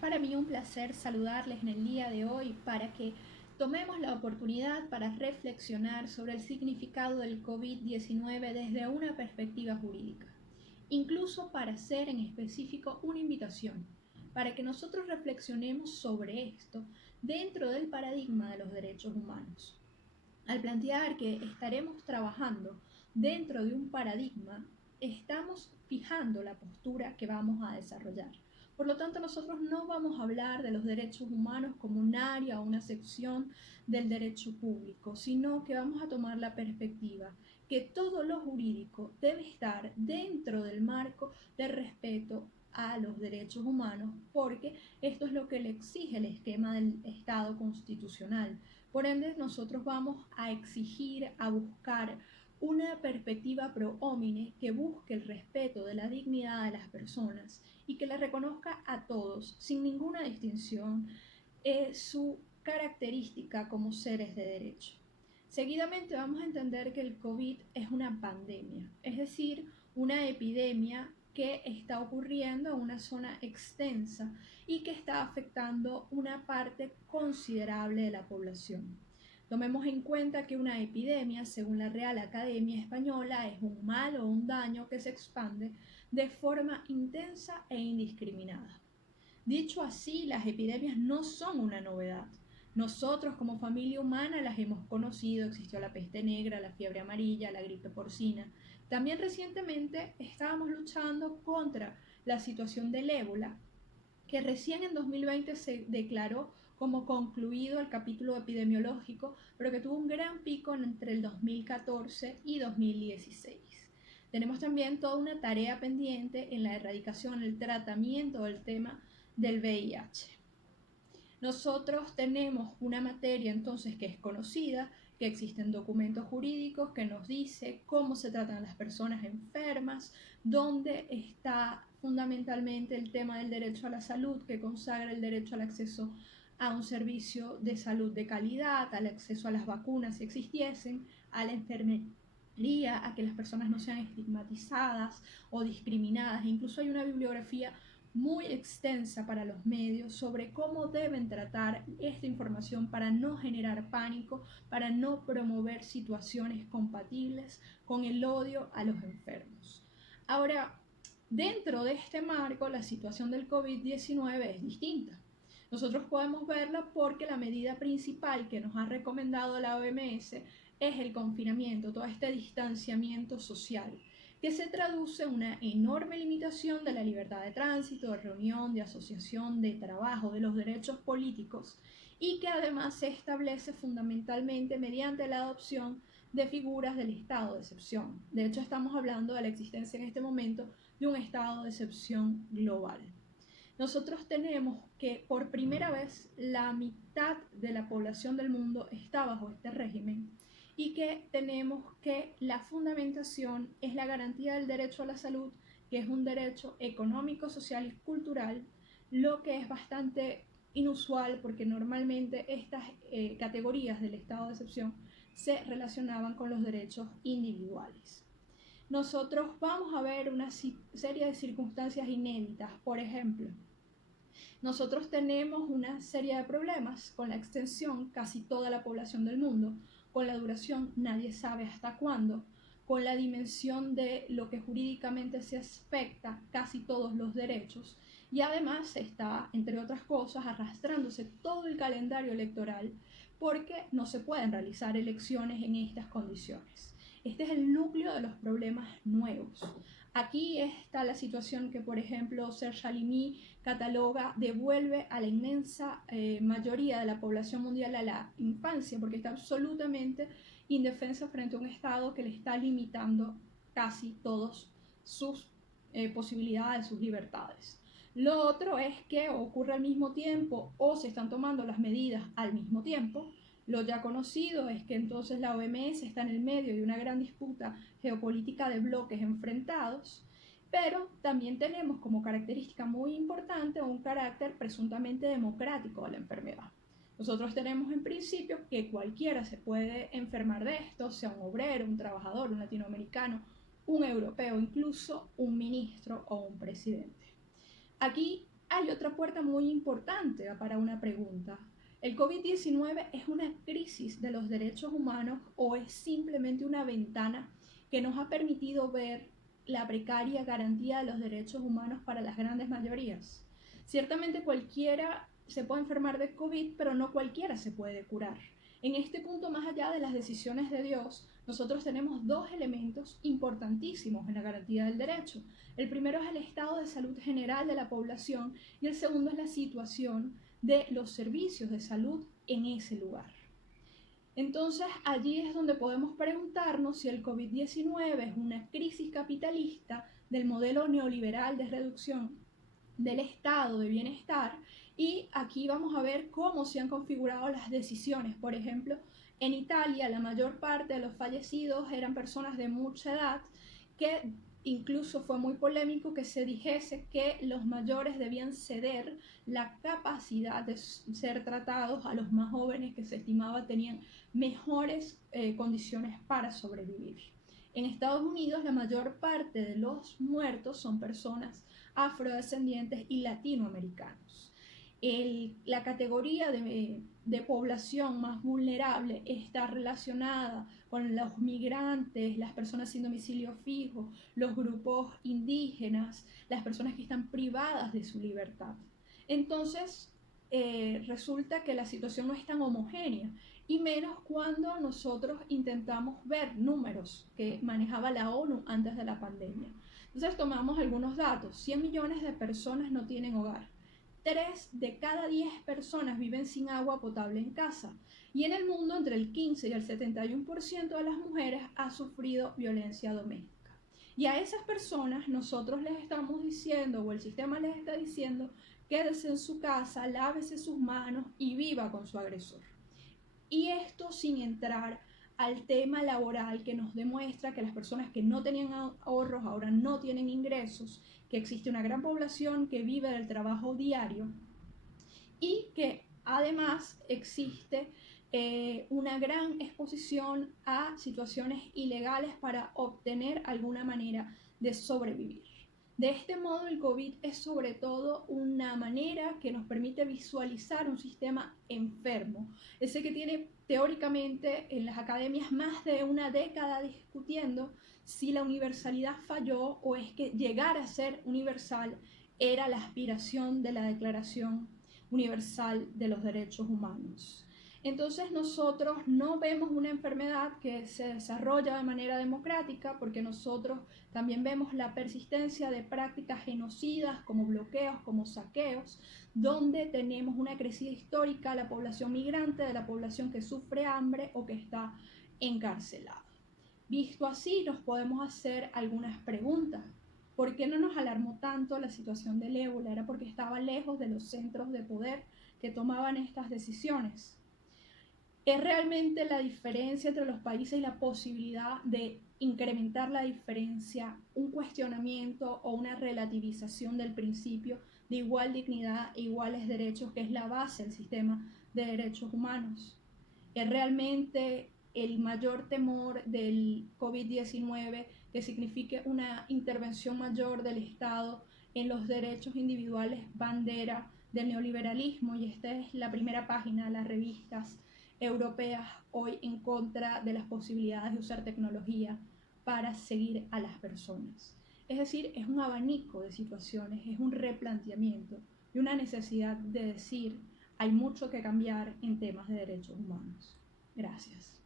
para mí un placer saludarles en el día de hoy para que tomemos la oportunidad para reflexionar sobre el significado del COVID-19 desde una perspectiva jurídica, incluso para hacer en específico una invitación, para que nosotros reflexionemos sobre esto dentro del paradigma de los derechos humanos. Al plantear que estaremos trabajando dentro de un paradigma, estamos fijando la postura que vamos a desarrollar. Por lo tanto, nosotros no vamos a hablar de los derechos humanos como un área o una sección del derecho público, sino que vamos a tomar la perspectiva que todo lo jurídico debe estar dentro del marco de respeto a los derechos humanos, porque esto es lo que le exige el esquema del Estado constitucional. Por ende, nosotros vamos a exigir, a buscar una perspectiva pro homine que busque el respeto de la dignidad de las personas y que le reconozca a todos, sin ninguna distinción, su característica como seres de derecho. Seguidamente vamos a entender que el COVID es una pandemia, es decir, una epidemia que está ocurriendo en una zona extensa y que está afectando una parte considerable de la población. Tomemos en cuenta que una epidemia, según la Real Academia Española, es un mal o un daño que se expande de forma intensa e indiscriminada. Dicho así, las epidemias no son una novedad. Nosotros como familia humana las hemos conocido, existió la peste negra, la fiebre amarilla, la gripe porcina. También recientemente estábamos luchando contra la situación del ébola, que recién en 2020 se declaró como concluido el capítulo epidemiológico, pero que tuvo un gran pico entre el 2014 y 2016. Tenemos también toda una tarea pendiente en la erradicación, el tratamiento del tema del VIH. Nosotros tenemos una materia entonces que es conocida, que existen documentos jurídicos que nos dice cómo se tratan las personas enfermas, dónde está fundamentalmente el tema del derecho a la salud, que consagra el derecho al acceso a un servicio de salud de calidad, al acceso a las vacunas si existiesen, a la enfermería, a que las personas no sean estigmatizadas o discriminadas. Incluso hay una bibliografía muy extensa para los medios sobre cómo deben tratar esta información para no generar pánico, para no promover situaciones compatibles con el odio a los enfermos. Ahora, dentro de este marco, la situación del COVID-19 es distinta. Nosotros podemos verla porque la medida principal que nos ha recomendado la OMS es el confinamiento, todo este distanciamiento social, que se traduce en una enorme limitación de la libertad de tránsito, de reunión, de asociación, de trabajo, de los derechos políticos, y que además se establece fundamentalmente mediante la adopción de figuras del estado de excepción. De hecho, estamos hablando de la existencia en este momento de un estado de excepción global. Nosotros tenemos que por primera vez la mitad de la población del mundo está bajo este régimen y que tenemos que la fundamentación es la garantía del derecho a la salud, que es un derecho económico, social y cultural, lo que es bastante inusual porque normalmente estas categorías del estado de excepción se relacionaban con los derechos individuales. Nosotros vamos a ver una serie de circunstancias inéditas. Por ejemplo, nosotros tenemos una serie de problemas con la extensión, casi toda la población del mundo, con la duración, nadie sabe hasta cuándo, con la dimensión de lo que jurídicamente se afecta, casi todos los derechos, y además está, entre otras cosas, arrastrándose todo el calendario electoral porque no se pueden realizar elecciones en estas condiciones. Este es el núcleo de los problemas nuevos. Aquí está la situación que, por ejemplo, Serge Halimi cataloga, devuelve a la inmensa mayoría de la población mundial a la infancia, porque está absolutamente indefensa frente a un Estado que le está limitando casi todas sus posibilidades, sus libertades. Lo otro es que ocurre al mismo tiempo o se están tomando las medidas al mismo tiempo. Lo ya conocido es que entonces la OMS está en el medio de una gran disputa geopolítica de bloques enfrentados, pero también tenemos como característica muy importante un carácter presuntamente democrático de la enfermedad. Nosotros tenemos en principio que cualquiera se puede enfermar de esto, sea un obrero, un trabajador, un latinoamericano, un europeo, incluso un ministro o un presidente. Aquí Hay otra puerta muy importante para una pregunta. ¿El COVID-19 es una crisis de los derechos humanos o es simplemente una ventana que nos ha permitido ver la precaria garantía de los derechos humanos para las grandes mayorías? Ciertamente cualquiera se puede enfermar de COVID, pero no cualquiera se puede curar. En este punto, más allá de las decisiones de Dios, nosotros tenemos dos elementos importantísimos en la garantía del derecho. El primero es el estado de salud general de la población y el segundo es la situación de los servicios de salud en ese lugar. Entonces, allí es donde podemos preguntarnos si el COVID-19 es una crisis capitalista del modelo neoliberal de reducción del estado de bienestar, y aquí vamos a ver cómo se han configurado las decisiones. Por ejemplo, en Italia la mayor parte de los fallecidos eran personas de mucha edad, que incluso fue muy polémico que se dijese que los mayores debían ceder la capacidad de ser tratados a los más jóvenes, que se estimaba tenían mejores condiciones para sobrevivir. En Estados Unidos la mayor parte de los muertos son personas afrodescendientes y latinoamericanos. La categoría de población más vulnerable está relacionada con los migrantes, las personas sin domicilio fijo, los grupos indígenas, las personas que están privadas de su libertad. Entonces, resulta que la situación no es tan homogénea, y menos cuando nosotros intentamos ver números que manejaba la ONU antes de la pandemia. Entonces tomamos algunos datos. 100 millones de personas no tienen hogar. 3 de cada 10 personas viven sin agua potable en casa. Y en el mundo, entre el 15 y el 71% de las mujeres ha sufrido violencia doméstica. Y a esas personas nosotros les estamos diciendo, o el sistema les está diciendo, quédese en su casa, lávese sus manos y viva con su agresor. Y esto sin entrar al tema laboral, que nos demuestra que las personas que no tenían ahorros ahora no tienen ingresos, que existe una gran población que vive del trabajo diario y que además existe una gran exposición a situaciones ilegales para obtener alguna manera de sobrevivir. De este modo, el COVID es sobre todo una manera que nos permite visualizar un sistema enfermo, ese que tiene teóricamente en las academias más de una década discutiendo si la universalidad falló o es que llegar a ser universal era la aspiración de la Declaración Universal de los Derechos Humanos. Entonces nosotros no vemos una enfermedad que se desarrolla de manera democrática, porque nosotros también vemos la persistencia de prácticas genocidas como bloqueos, como saqueos, donde tenemos una crecida histórica de la población migrante, de la población que sufre hambre o que está encarcelada. Visto así, nos podemos hacer algunas preguntas. ¿Por qué no nos alarmó tanto la situación del ébola? ¿Era porque estaba lejos de los centros de poder que tomaban estas decisiones? ¿Es realmente la diferencia entre los países y la posibilidad de incrementar la diferencia un cuestionamiento o una relativización del principio de igual dignidad e iguales derechos, que es la base del sistema de derechos humanos? ¿Es realmente el mayor temor del COVID-19 que signifique una intervención mayor del Estado en los derechos individuales bandera del neoliberalismo? Y esta es la primera página de las revistas europeas hoy en contra de las posibilidades de usar tecnología para seguir a las personas. Es decir, es un abanico de situaciones, es un replanteamiento y una necesidad de decir: hay mucho que cambiar en temas de derechos humanos. Gracias.